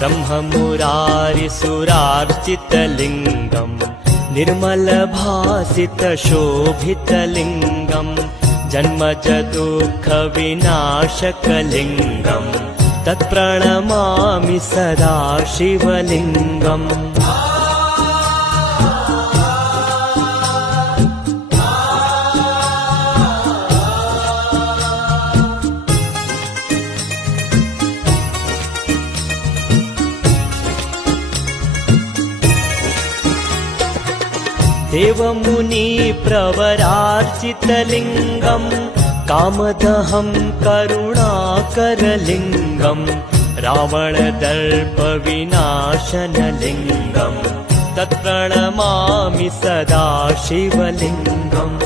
ब्रह्ममुरारिसुरार्चितलिङ्गम् निर्मलभासितशोभितलिङ्गम् जन्मज दुःखविनाशकलिङ्गम् तत्प्रणमामि सदा शिवलिङ्गम्। देवमुनिप्रवरार्चितलिङ्गम् कामदहं करुणाकरलिङ्गम् रावणदर्पविनाशनलिङ्गम् तत्प्रणमामि सदा शिवलिङ्गम्।